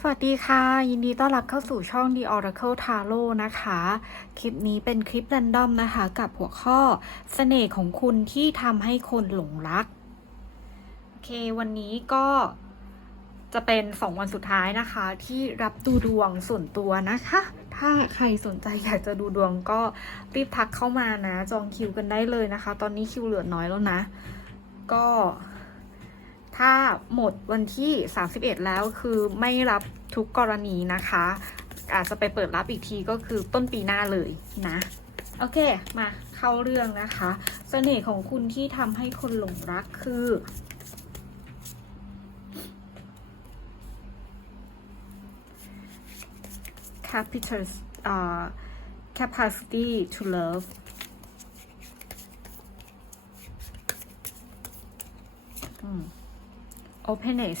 สวัสดีค่ะ ยินดีต้อนรับเข้าสู่ช่อง The Oracle Tarot นะคะ คลิปนี้เป็นคลิปแรนดอมนะคะ กับหัวข้อเสน่ห์ของคุณที่ทำให้คนหลงรัก โอเค วันนี้ก็จะเป็น2วันสุดท้ายนะคะ ที่รับดูดวงส่วนตัวนะคะ ถ้าใครสนใจอยากจะดูดวงก็รีบทักเข้ามานะ จองคิวกันได้เลยนะคะ ตอนนี้คิวเหลือน้อยแล้วนะ ก็ถ้าหมดวันที่ 31 แล้วคือไม่รับ ทุกกรณีนะคะ อาจจะไปเปิดรับอีกทีก็คือต้นปีหน้าเลยนะ โอเค มาเข้าเรื่องนะคะเสน่ห์ของคุณที่ทำให้คนหลงรักคือ capital uh, capacity to love อืม openness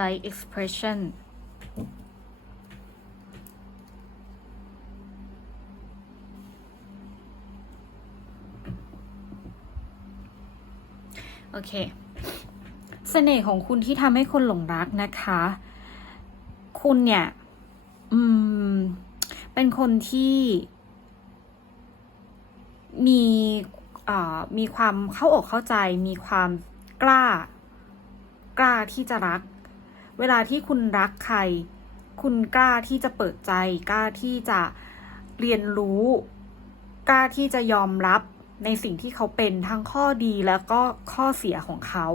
ลท์ expression โอเคเสน่ห์ของคุณที่ทำให้คนหลงรักนะคะ คุณเนี่ย อืม เป็นคนที่ มีมีความเข้าอกเข้าใจ มีความกล้า กล้าที่จะรัก เวลาที่คุณรักใคร คุณกล้าที่จะเปิดใจ กล้าที่จะเรียนรู้ กล้าที่จะยอมรับในสิ่งที่เขาเป็นทั้งข้อดีแล้วก็ข้อเสียของเขา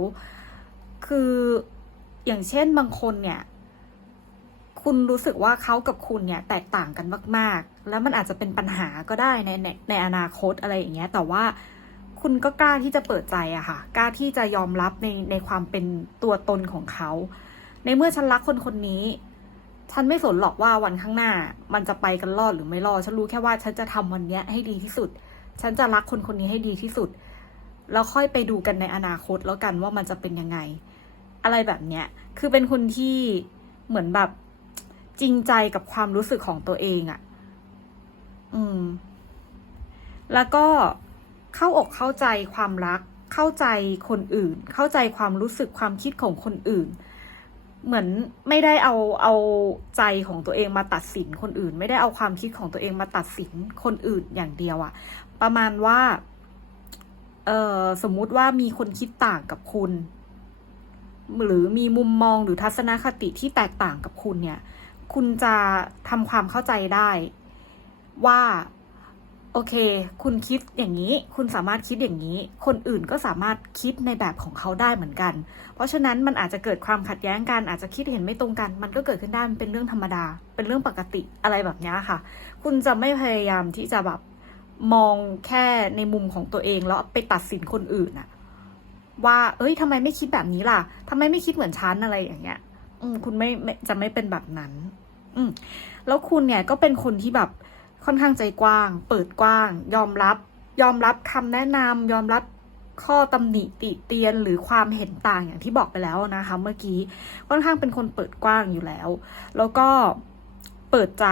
คืออย่างเช่นบางคนเนี่ย คุณรู้สึกว่าเขากับคุณเนี่ยแตกต่างกันมาก ๆ แล้วมันอาจจะเป็นปัญหาก็ได้ในในในอนาคตอะไรอย่างเงี้ย แต่ว่าคุณก็กล้าที่จะเปิดใจอะค่ะ กล้าที่จะยอมรับในในความเป็นตัวตนของเขา ในเมื่อฉันรักคนคนนี้ ฉันไม่สนหรอกว่าวันข้างหน้า มันจะไปกันรอดหรือไม่รอด ฉันรู้แค่ว่าฉันจะทำวันนี้ให้ดีที่สุด ฉันจะรักคนคนนี้ให้ดีที่สุด แล้วค่อยไปดูกันในอนาคตแล้วกันว่ามันจะเป็นยังไง อะไรแบบเนี้ย คือเป็นคนที่เหมือนแบบจริงใจกับความรู้สึกของตัวเองอะ่ะ อืม แล้วก็เข้าอกเข้าใจความรัก เข้าใจคนอื่น เข้าใจความรู้สึกความคิดของคนอื่น เหมือนไม่ได้เอาเอาใจของตัวเองมาตัดสินคนอื่น ไม่ได้เอาความคิดของตัวเองมาตัดสินคนอื่นอย่างเดียวอะประมาณว่าเออสมมุติว่ามีคนคิดต่างกับคุณ หรือมีมุมมองหรือทัศนคติที่แตกต่างกับคุณเนี่ย คุณจะทำความเข้าใจได้ว่า โอเค คุณคิดอย่างนี้ คุณสามารถคิดอย่างนี้ คนอื่นก็สามารถคิดในแบบของเขาได้เหมือนกัน เพราะฉะนั้นมันอาจจะเกิดความขัดแย้งกัน อาจจะคิดเห็นไม่ตรงกัน มันก็เกิดขึ้นได้ มันเป็นเรื่องธรรมดา เป็นเรื่องปกติ อะไรแบบนี้ค่ะ คุณจะไม่พยายามที่จะแบบมองแค่ในมุมของตัวเองแล้วไปตัดสินคนอื่นอะว่า เอ้ยทำไมไม่คิดแบบนี้ล่ะทำไมไม่คิดเหมือนฉันอะไรอย่างเงี้ย อืมคุณไม่ไม่จะไม่เป็นแบบนั้น อืมแล้วคุณเนี่ยก็เป็นคนที่แบบ ค่อนข้างใจกว้าง เปิดกว้าง ยอมรับ ยอมรับคำแนะนำยอมรับข้อตำหนิติเตียนหรือความเห็นต่างอย่างที่บอกไปแล้วนะคะ เมื่อกี้ค่อนข้างเป็นคนเปิดกว้างอยู่แล้ว แล้วก็เปิดใจ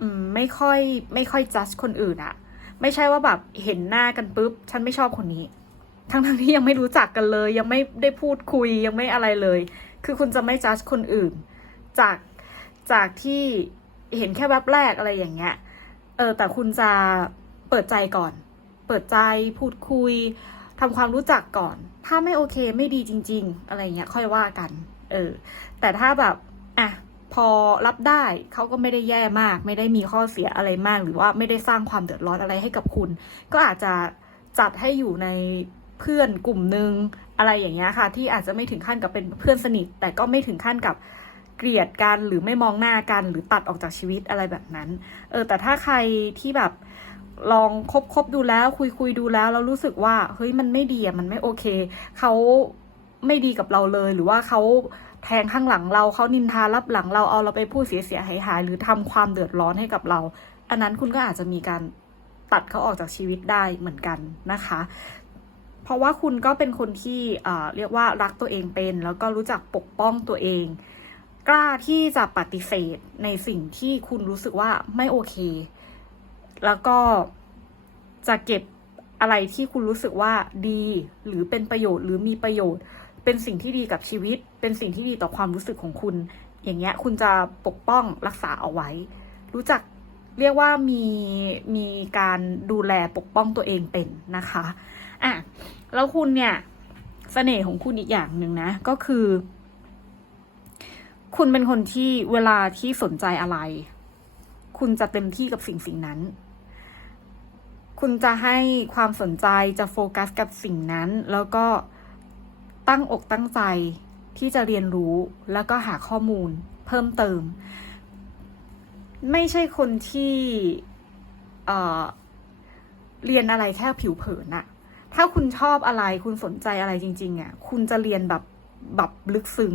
อืมไม่ค่อยไม่ค่อยจัดคนอื่นอะไม่ใช่ว่าแบบเห็นหน้ากันปุ๊บ ฉันไม่ชอบคนนี้ ทั้งทั้งที่ยังไม่รู้จักกันเลย ยังไม่ได้พูดคุยยังไม่อะไรเลย คือคุณจะไม่จัดคนอื่น จากจากที่ เห็นแค่แวบแรกอะไรอย่างเงี้ย เออแต่คุณจะเปิดใจก่อน เปิดใจพูดคุยทำความรู้จักก่อน ถ้าไม่โอเคไม่ดีจริง ๆ อะไรเงี้ย ค่อยว่ากัน เออ แต่ถ้าแบบอะพอรับได้เขาก็ไม่ได้แย่มาก ไม่ได้มีข้อเสียอะไรมาก หรือว่าไม่ได้สร้างความเดือดร้อนอะไรให้กับคุณ ก็อาจจะจัดให้อยู่ในเพื่อนกลุ่มหนึ่งอะไรอย่างเงี้ยค่ะ ที่อาจจะไม่ถึงขั้นกับเป็นเพื่อนสนิท แต่ก็ไม่ถึงขั้นกับ เกลียดกันหรือไม่มองหน้ากันหรือตัดออกจากชีวิตอะไรแบบนั้น เออแต่ถ้าใครที่แบบลองคบคบดูแล้ว คุยคุยดูแล้วแล้วรู้สึกว่าเฮ้ยมันไม่ดีอะมันไม่โอเคเขาไม่ดีกับเราเลย หรือว่าเขาแทงข้างหลังเราเขานินทารับหลังเราเอาเราไปพูดเสียเสียหายหายหรือทำความเดือดร้อนให้กับเรา อันนั้นคุณก็อาจจะมีการตัดเขาออกจากชีวิตได้เหมือนกันนะคะ เพราะว่าคุณก็เป็นคนที่เอ่อเรียกว่ารักตัวเองเป็น แล้วก็รู้จักปกป้องตัวเอง กล้าที่จะปฏิเสธในสิ่งที่คุณรู้สึกว่าไม่โอเค แล้วก็จะเก็บอะไรที่คุณรู้สึกว่าดีหรือเป็นประโยชน์หรือมีประโยชน์ เป็นสิ่งที่ดีกับชีวิต เป็นสิ่งที่ดีต่อความรู้สึกของคุณ อย่างเงี้ย คุณจะปกป้องรักษาเอาไว้ รู้จักเรียกว่ามีมีการดูแลปกป้องตัวเองเป็นนะคะอะแล้วคุณเนี่ยเสน่ห์ของคุณอีกอย่างหนึ่งนะ ก็คือ คุณเป็นคนที่เวลาที่สนใจอะไร คุณจะเต็มที่กับสิ่งสิ่งนั้น คุณจะให้ความสนใจจะโฟกัสกับสิ่งนั้น แล้วก็ตั้งอกตั้งใจที่จะเรียนรู้แล้วก็หาข้อมูลเพิ่มเติม ไม่ใช่คนที่เอ่อเรียนอะไรแค่ผิวเผินอะถ้าคุณชอบอะไรคุณสนใจอะไรจริงๆอะคุณจะเรียนแบบแบบลึกซึ้ง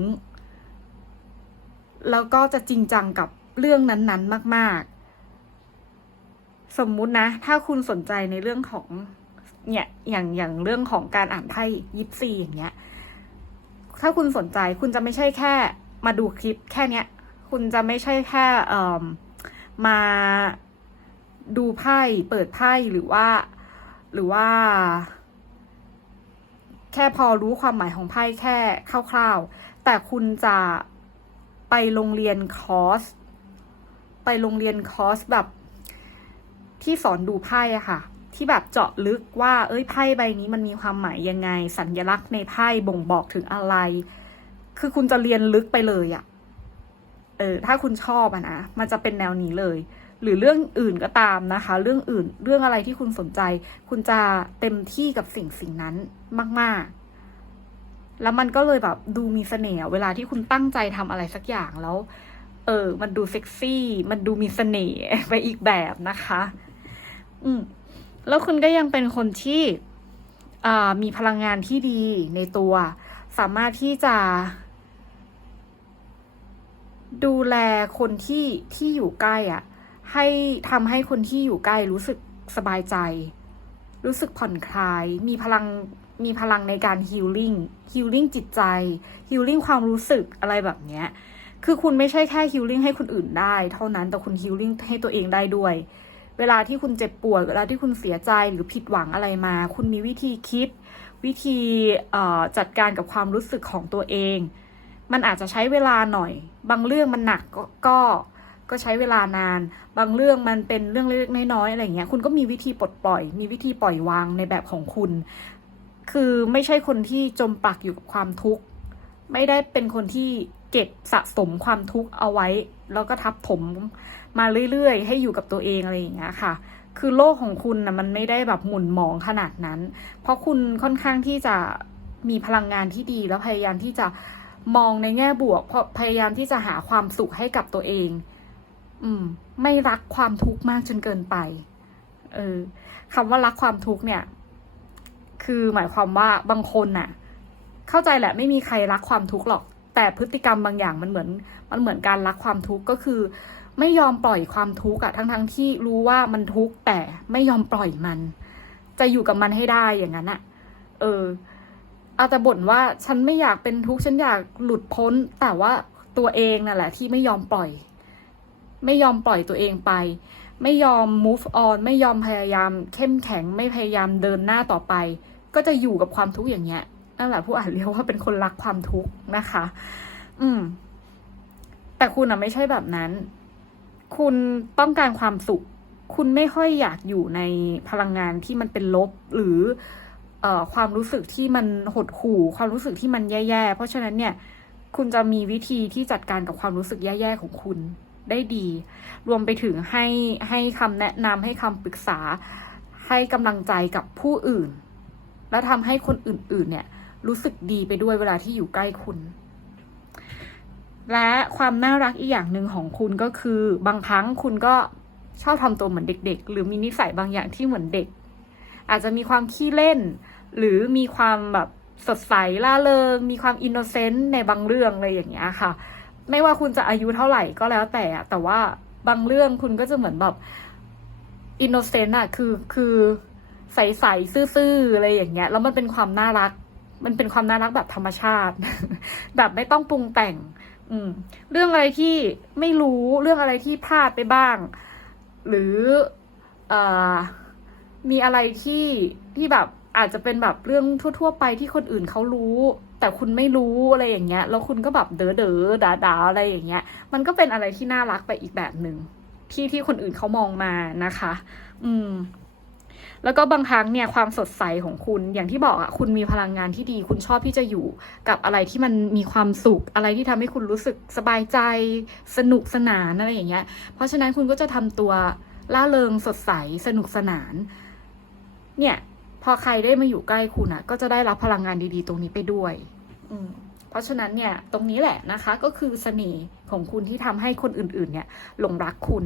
แล้วก็จะจริงจังกับเรื่องนั้นๆ มาก ๆ สมมุตินะ ถ้าคุณสนใจในเรื่องของเนี่ยอย่างอย่างเรื่องของการอ่านไพ่ยิปซีอย่างเงี้ย ถ้าคุณสนใจคุณจะไม่ใช่แค่มาดูคลิปแค่เนี้ย คุณจะไม่ใช่แค่เอ่อมาดูไพ่เปิดไพ่หรือว่า หรือว่า แค่พอรู้ความหมายของไพ่แค่คร่าวๆ แต่คุณจะ ไปโรงเรียนคอร์สไปโรงเรียนคอร์สแบบ ที่สอนดูไพ่อะค่ะ ที่แบบเจาะลึกว่า เอ้ยไพ่ใบนี้มันมีความหมายยังไง สัญลักษณ์ในไพ่บ่งบอกถึงอะไร คือคุณจะเรียนลึกไปเลยอะเออถ้าคุณชอบอะนะมันจะเป็นแนวนี้เลย หรือเรื่องอื่นก็ตามนะคะ เรื่องอื่นเรื่องอะไรที่คุณสนใจ คุณจะเต็มที่กับสิ่งสิ่งนั้นมาก ๆ แล้วมันก็เลยแบบดูมีเสน่ห์เวลาที่คุณตั้งใจทำอะไรสักอย่างแล้ว เออ มันดูเซ็กซี่ มันดูมีเสน่ห์ไปอีกแบบนะคะ อืมแล้วคุณก็ยังเป็นคนที่อ่ามีพลังงานที่ดีในตัว สามารถที่จะ ดูแลคนที่ที่อยู่ใกล้อะ ให้ทำให้คนที่อยู่ใกล้รู้สึกสบายใจ รู้สึกผ่อนคลาย มีพลัง มีพลังในการฮิลลิ่งฮิลลิ่งจิตใจฮิลลิ่งความรู้สึกอะไรแบบเนี้ยคือคุณไม่ใช่แค่ฮิลลิ่งให้คนอื่นได้ เท่านั้นแต่คุณฮิลลิ่งให้ตัวเองได้ด้วย เวลาที่คุณเจ็บปวดเวลาที่คุณเสียใจหรือผิดหวังอะไรมา คุณมีวิธีคิด วิธีจัดการกับความรู้สึกของตัวเอง มันอาจจะใช้เวลาหน่อย บางเรื่องมันหนักก็ก็ก็ใช้เวลานาน บางเรื่องมันเป็นเรื่องเล็กๆน้อยๆอะไรเงี้ย คุณก็มีวิธีปลดปล่อย มีวิธีปล่อยวางในแบบของคุณ คือไม่ใช่คนที่จมปลักอยู่กับความทุกข์ ไม่ได้เป็นคนที่เก็บสะสมความทุกข์เอาไว้ แล้วก็ทับถมมาเรื่อยๆ ให้อยู่กับตัวเองอะไรอย่างเงี้ยค่ะ คือโลกของคุณนะมันไม่ได้แบบหมุนหมองขนาดนั้น เพราะคุณค่อนข้างที่จะมีพลังงานที่ดีแล้วพยายามที่จะมองในแง่บวก เพราะพยายามที่จะหาความสุขให้กับตัวเอง อืม ไม่รักความทุกข์มากจนเกินไป เออคำว่ารักความทุกข์เนี่ย คือหมายความว่าบางคนน่ะ เข้าใจแหละไม่มีใครรักความทุกข์หรอก แต่พฤติกรรมบางอย่างมันเหมือน มันเหมือนการรักความทุกข์ก็คือ ไม่ยอมปล่อยความทุกข์อะทั้งทั้งที่รู้ว่ามันทุกข์แต่ไม่ยอมปล่อยมัน จะอยู่กับมันให้ได้อย่างนั้นอะเออเอาแต่บ่นว่าฉันไม่อยากเป็นทุกข์ฉันอยากหลุดพ้น แต่ว่าตัวเองนั่นแหละ ที่ไม่ยอมปล่อย ไม่ยอมปล่อยตัวเองไป ไม่ยอม move on ไม่ยอมพยายาม เข้มแข็งไม่พยายามเดินหน้าต่อไป ก็จะอยู่กับความทุกข์อย่างเงี้ยนั่นแหละผู้อ่านเรียกว่าเป็นคนรักความทุกข์นะคะ อืม แต่คุณอะไม่ใช่แบบนั้น คุณต้องการความสุข คุณไม่ค่อยอยากอยู่ในพลังงานที่มันเป็นลบหรือเอ่อความรู้สึกที่มันหดหู่ ความรู้สึกที่มันแย่ๆ เพราะฉะนั้นเนี่ย คุณจะมีวิธีที่จัดการกับความรู้สึกแย่ๆของคุณได้ดี รวมไปถึงให้ให้คำแนะนำให้คำปรึกษาให้กำลังใจกับผู้อื่น แล้วทำให้คนอื่นๆ เนี่ย รู้สึกดีไปด้วยเวลาที่อยู่ใกล้คุณ และความน่ารักอีกอย่างหนึ่งของคุณก็คือบางครั้งคุณก็ชอบทำตัวเหมือนเด็ก ๆ หรือมีนิสัยบางอย่างที่เหมือนเด็ก อาจจะมีความขี้เล่น หรือมีความแบบสดใสล่าเริงมีความอินโนเซนต์ในบางเรื่องอะไรอย่างเงี้ยค่ะ ไม่ว่าคุณจะอายุเท่าไหร่ก็แล้วแต่อะแต่ว่าบางเรื่องคุณก็จะเหมือนแบบอินโนเซนต์อะคือคือ ใสๆซื่อๆอะไรอย่างเงี้ย แล้วมันเป็นความน่ารัก มันเป็นความน่ารักแบบธรรมชาติ แบบไม่ต้องปรุงแต่ง อืม เรื่องอะไรที่ไม่รู้เรื่องอะไรที่พลาดไปบ้าง หรือเอ่อมีอะไรที่ที่แบบอาจจะเป็นแบบเรื่องทั่ว ๆ ไปที่คนอื่นเขารู้ แต่คุณไม่รู้อะไรอย่างเงี้ย แล้วคุณก็แบบเด๋อเด๋อด่าด่าอะไรอย่างเงี้ย มันก็เป็นอะไรที่น่ารักไปอีกแบบหนึ่งที่ที่คนอื่นเขามองมานะคะ อืม แล้วก็บางครั้งเนี่ยความสดใสของคุณอย่างที่บอกอะคุณมีพลังงานที่ดี คุณชอบที่จะอยู่กับอะไรที่มันมีความสุขอะไรที่ทำให้คุณรู้สึกสบายใจ สนุกสนานอะไรอย่างเงี้ย เพราะฉะนั้นคุณก็จะทำตัวล่าเริงสดใสสนุกสนาน เนี่ยพอใครได้มาอยู่ใกล้คุณอะก็จะได้รับพลังงานดีๆ ตรงนี้ไปด้วย อืมเพราะฉะนั้นเนี่ยตรงนี้แหละนะคะ ก็คือเสน่ห์ของคุณที่ทำให้คนอื่น ๆ เนี่ยหลงรักคุณ